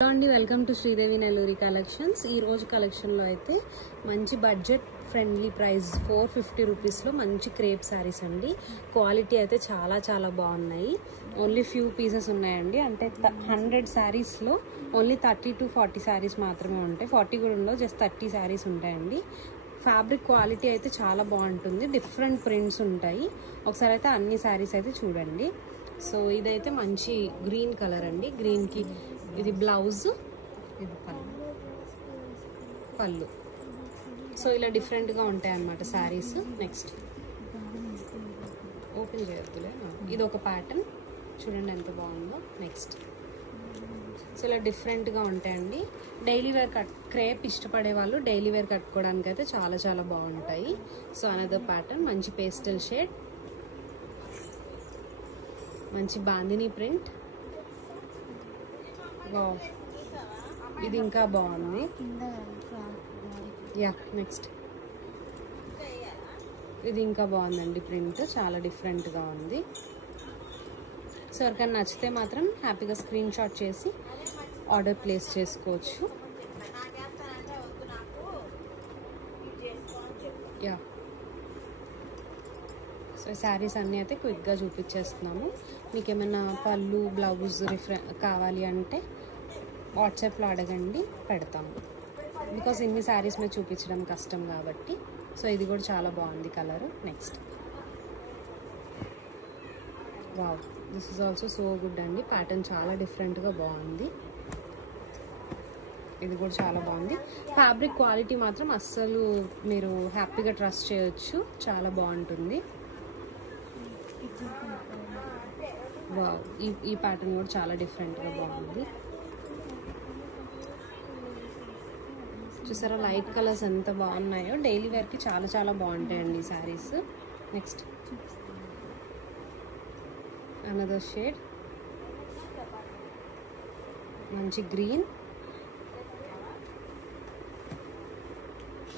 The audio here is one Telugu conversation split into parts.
హలో అండి, welcome to Sridevi Nelluri collections. ఈ రోజు కలెక్షన్లో అయితే మంచి బడ్జెట్ ఫ్రెండ్లీ ప్రైస్ 450 రూపీస్లో మంచి క్రేప్ శారీస్ అండి. క్వాలిటీ అయితే చాలా బాగున్నాయి. ఓన్లీ ఫ్యూ పీసెస్ ఉన్నాయండి. అంటే 100 శారీస్లో ఓన్లీ 30 to 40 శారీస్ మాత్రమే ఉంటాయి. 40 కూడా ఉండవు, జస్ట్ 30 శారీస్ ఉంటాయండి. ఫ్యాబ్రిక్ క్వాలిటీ అయితే చాలా బాగుంటుంది. డిఫరెంట్ ప్రింట్స్ ఉంటాయి. ఒకసారి అయితే అన్ని శారీస్ అయితే చూడండి. సో ఇదైతే మంచి గ్రీన్ కలర్ అండి. గ్రీన్కి ఇది బ్లౌజ్, ఇది పళ్ళు. సో ఇలా డిఫరెంట్గా ఉంటాయి అన్నమాట శారీస్. నెక్స్ట్ ఓపెన్ చేయొద్దులే, ఇది ఒక ప్యాటర్న్ చూడండి ఎంత బాగుందో. నెక్స్ట్ సో ఇలా డిఫరెంట్గా ఉంటాయండి. డైలీ వేర్ క్రేప్ ఇష్టపడే వాళ్ళు డైలీ వేర్ కట్టుకోవడానికి అయితే చాలా బాగుంటాయి. సో అనదర్ ప్యాటర్న్, మంచి పేస్టల్ షేడ్, మంచి బాందిని ప్రింట్. ఇది ఇంకా బాగుంది. యా నెక్స్ట్ ఇది ఇంకా బాగుందండి. ప్రింట్ చాలా డిఫరెంట్గా ఉంది. సో ఎవరికైనా నచ్చితే మాత్రం హ్యాపీగా స్క్రీన్ షాట్ చేసి ఆర్డర్ ప్లేస్ చేసుకోవచ్చు. యా సో శారీస్ అన్నీ అయితే క్విక్గా చూపించేస్తున్నాము. మీకు ఏమైనా పళ్ళు బ్లౌజ్ కావాలి అంటే వాట్సాప్లో అడగండి, పెడతాము. బికాస్ ఇన్ని శారీస్ మీద చూపించడం కష్టం కాబట్టి. సో ఇది కూడా చాలా బాగుంది colour. Next wow, this is also so good అండి. ప్యాటర్న్ చాలా డిఫరెంట్గా బాగుంది. ఇది కూడా చాలా బాగుంది. ఫ్యాబ్రిక్ క్వాలిటీ మాత్రం అస్సలు మీరు హ్యాపీగా ట్రస్ట్ చేయొచ్చు, చాలా బాగుంటుంది. వావ్, ఈ ప్యాటర్న్ కూడా చాలా డిఫరెంట్గా బాగుంది. చూసారా లైట్ కలర్స్ ఎంత బాగున్నాయో. డైలీ వేర్కి చాలా బాగుంటాయండి ఈ శారీస్. నెక్స్ట్ అనదర్ షేడ్, మంచి గ్రీన్.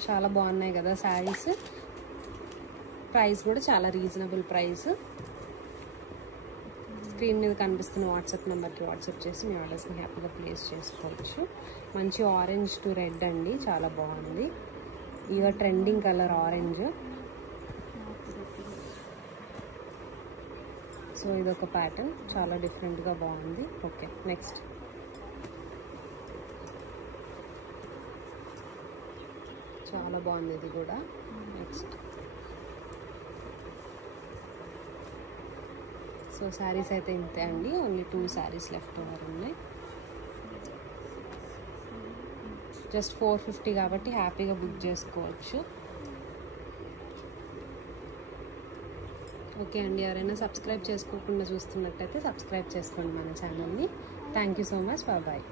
చాలా బాగున్నాయి కదా శారీస్. ప్రైస్ కూడా చాలా రీజనబుల్ ప్రైస్. స్క్రీన్ మీద కనిపిస్తున్న వాట్సాప్ నెంబర్కి వాట్సాప్ చేసి మీ ఆర్డర్స్ని హ్యాపీగా ప్లేస్ చేసుకోవచ్చు. మంచి ఆరెంజ్ టు రెడ్ అండి, చాలా బాగుంది. ఇక ట్రెండింగ్ కలర్ ఆరెంజ్. సో ఇదొక ప్యాటర్న్ చాలా డిఫరెంట్గా బాగుంది. ఓకే నెక్స్ట్ చాలా బాగుంది ఇది కూడా. నెక్స్ట్ సో శారీస్ అయితే ఇంతే అండి. ఓన్లీ 2 శారీస్ లెఫ్ట్ ఓవర్ ఉన్నాయి. జస్ట్ 450 కాబట్టి హ్యాపీగా బుక్ చేసుకోవచ్చు. ఓకే అండి, ఎవరైనా సబ్స్క్రైబ్ చేసుకోకుండా చూస్తున్నట్టయితే సబ్స్క్రైబ్ చేసుకోండి మన ఛానల్ని. Thank you so much. Bye.